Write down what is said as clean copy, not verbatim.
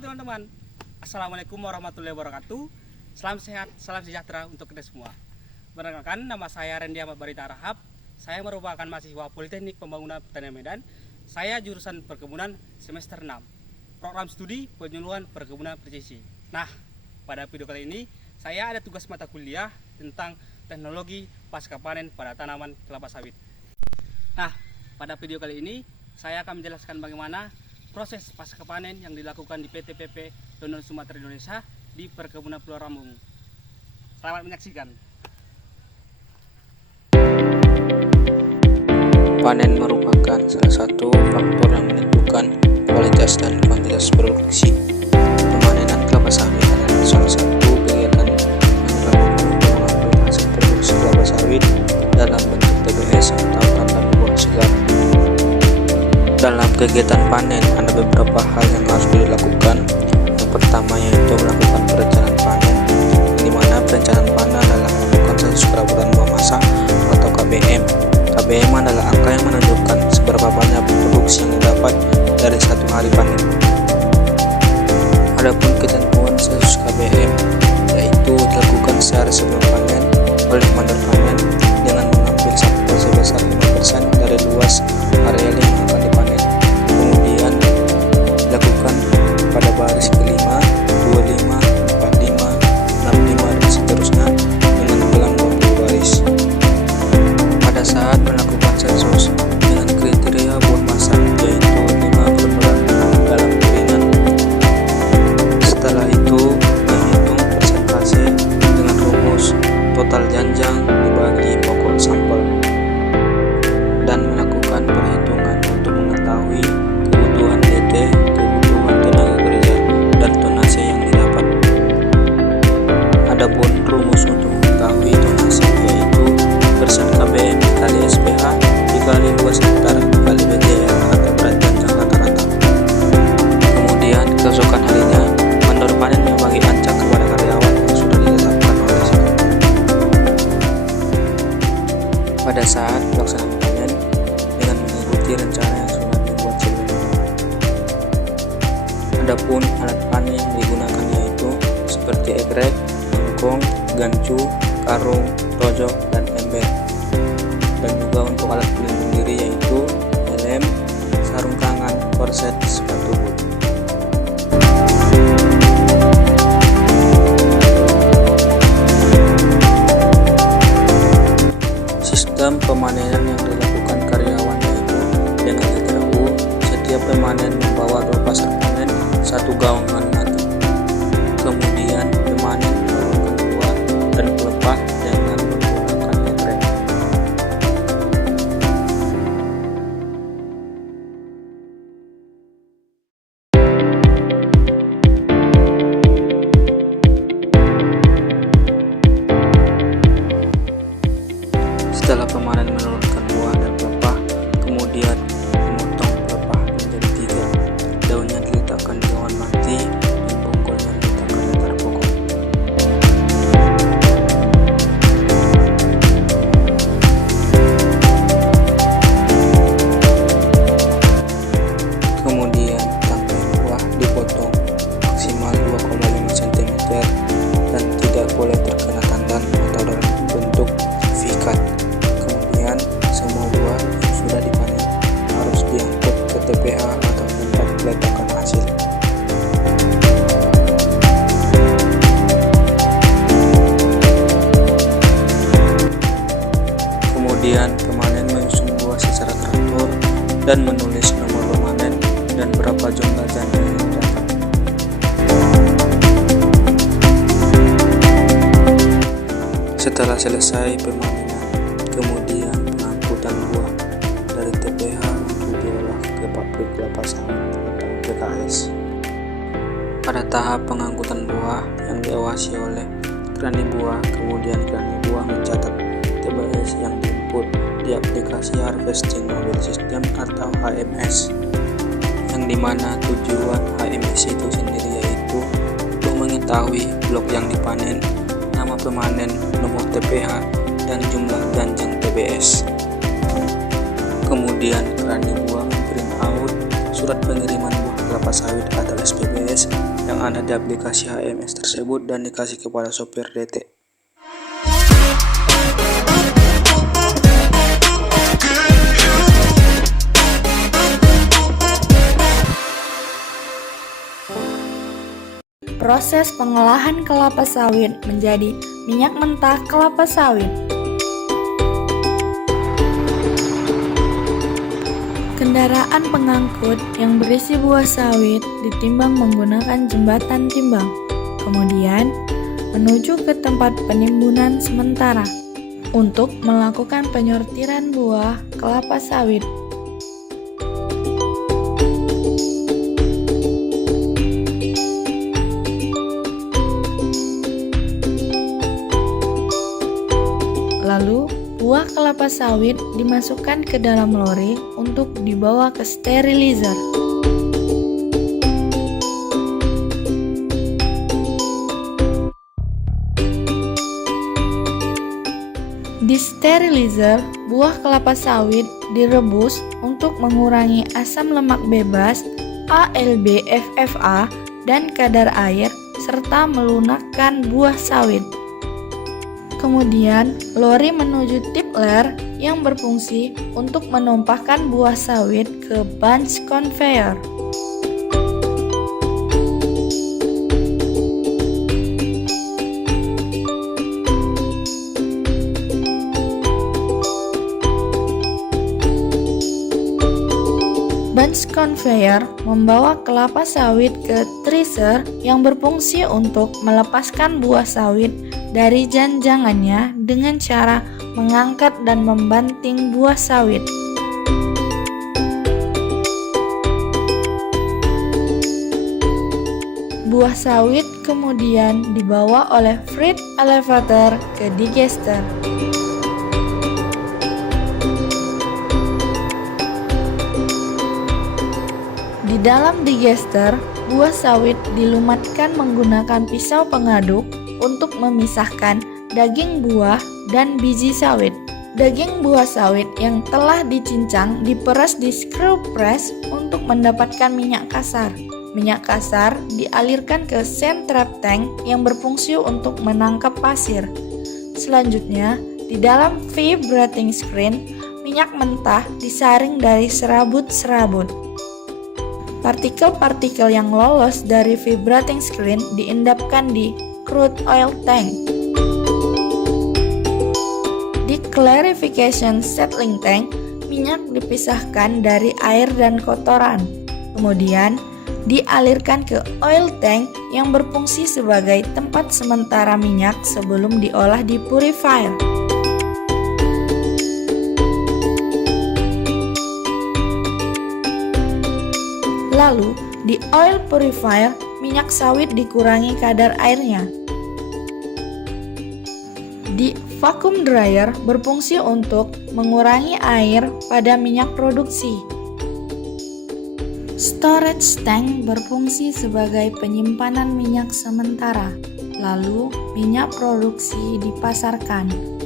Halo teman-teman, Assalamualaikum warahmatullahi wabarakatuh. Salam sehat, salam sejahtera untuk kita semua. Perkenalkan, nama saya Randy Ahmad Barita Rahab. Saya merupakan mahasiswa Politeknik Pembangunan Pertanian Medan. Saya jurusan perkebunan semester 6, program studi penyuluhan perkebunan presisi. Nah, pada video kali ini saya ada tugas mata kuliah tentang teknologi pasca panen pada tanaman kelapa sawit. Nah, pada video kali ini saya akan menjelaskan bagaimana proses pasca panen yang dilakukan di PT PP Tondon Sumatera Indonesia di perkebunan Pulau Rambung. Selamat menyaksikan. Panen merupakan salah satu faktor yang menentukan kualitas dan kuantitas produksi. Pemanenan kelapa sawit adalah salah satu kegiatan yang dilakukan untuk mengambil hasil produksi kelapa sawit dalam bentuk TBS atau tandan buah segar. Dalam kegiatan panen ada beberapa hal yang harus dilakukan. Yang pertama yaitu melakukan perencanaan panen, di mana perencanaan panen adalah melakukan sensus kerabutan buah masa atau KBM. KBM adalah angka yang menunjukkan seberapa banyak produksi yang didapat dari satu hari panen. Adapun ketentuan sensus KBM yaitu dilakukan sehari sebelum panen oleh mandor panen dengan mengambil sampel sebesar 5% dari luas area yang akan dipanen. Kemudian dilakukan pada baris kelima, 25, 45, 65 dan seterusnya dengan ulang baris. Pada saat melakukan sensus dengan kriteria buah masa yaitu 5/6 dalam piringan. Setelah itu menghitung persentase dengan rumus total janjang dibagi pokok sampel dan melakukan perhitungan untuk mengetahui kebutuhan DT, kebutuhan tenaga kerja, dan tonase yang didapat. Adapun rumus untuk mengetahui tonase yaitu persen KBM dikali SPH dikali luas hektar dikali BTR atau berat janjang rata-rata. Kemudian keesokan harinya mandor panen membagi ancak kepada karyawan yang sudah ditetapkan oleh sikap. Pada saat pelaksanaan panen dengan mengikuti rencana yang sudah dibuat sebelumnya. Adapun alat panen yang digunakan yaitu seperti egrek, angkong, gancu, karung, tojok, dan ember. Dan juga untuk alat pelindung diri yaitu helm, sarung tangan, korset, sepatu boot. Sistem pemanenan yang dilakukan karyawan yaitu dengan TTU, setiap pemanen membawa 2 pasar panen, 1 gaungan mati. Kemudian pemanen menurunkan buah dan pelepah dengan menggunakan egrek. Setelah pemanen menurunkan buah dan pelepah, kemudian memotong pelepah menjadi 3. Daunnya diletakkan di gaungan mati dan bongkolnya diletakkan di antara pokok. Kemudian tangkai buah dipotong maksimal 2,5 cm dan tidak boleh terkena tandan atau dalam bentuk fikat. Kemudian semua buah yang sudah dipanen harus diangkut ke TPA atau tempat peletakan hasil. Kemudian pemanen menyusun buah secara teratur dan menulis nomor pemanen dan berapa jumlah janjang yang dapat. Setelah selesai pemanenan, kemudian pengangkutan buah dari TPH untuk diolah ke pabrik kelapa sawit atau PKS. Pada tahap pengangkutan buah yang diawasi oleh Grani Buah, kemudian Grani Buah mencatat TBS yang diinput di aplikasi Harvesting Mobile System atau HMS, yang dimana tujuan HMS itu sendiri yaitu untuk mengetahui blok yang dipanen, nama pemanen, nomor TPH, dan jumlah janjang TBS. Kemudian Grani Buah memprint out surat pengiriman buah kelapa sawit atau SPBS yang ada di aplikasi HMS tersebut dan dikasih kepada sopir DT. Proses pengolahan kelapa sawit menjadi minyak mentah kelapa sawit. Kendaraan pengangkut yang berisi buah sawit ditimbang menggunakan jembatan timbang, kemudian menuju ke tempat penimbunan sementara untuk melakukan penyortiran buah kelapa sawit. Lalu, buah kelapa sawit dimasukkan ke dalam lori untuk dibawa ke sterilizer. Di sterilizer, buah kelapa sawit direbus untuk mengurangi asam lemak bebas, ALB-FFA, dan kadar air, serta melunakkan buah sawit. Kemudian, lori menuju tipler yang berfungsi untuk menumpahkan buah sawit ke bunch conveyor. Bunch conveyor membawa kelapa sawit ke thresher yang berfungsi untuk melepaskan buah sawit dari janjangannya dengan cara mengangkat dan membanting buah sawit. Buah sawit kemudian dibawa oleh freight elevator ke digester. Di dalam digester, buah sawit dilumatkan menggunakan pisau pengaduk untuk memisahkan daging buah dan biji sawit. Daging buah sawit yang telah dicincang diperas di screw press untuk mendapatkan minyak kasar. Minyak kasar dialirkan ke sand trap tank yang berfungsi untuk menangkap pasir. Selanjutnya, di dalam vibrating screen, minyak mentah disaring dari serabut-serabut. Partikel-partikel yang lolos dari vibrating screen diendapkan di crude oil tank. Di clarification settling tank, minyak dipisahkan dari air dan kotoran. Kemudian, dialirkan ke oil tank yang berfungsi sebagai tempat sementara minyak sebelum diolah di purifier. Lalu, di oil purifier, minyak sawit dikurangi kadar airnya. Di vacuum dryer berfungsi untuk mengurangi air pada minyak produksi. Storage tank berfungsi sebagai penyimpanan minyak sementara. Lalu, minyak produksi dipasarkan.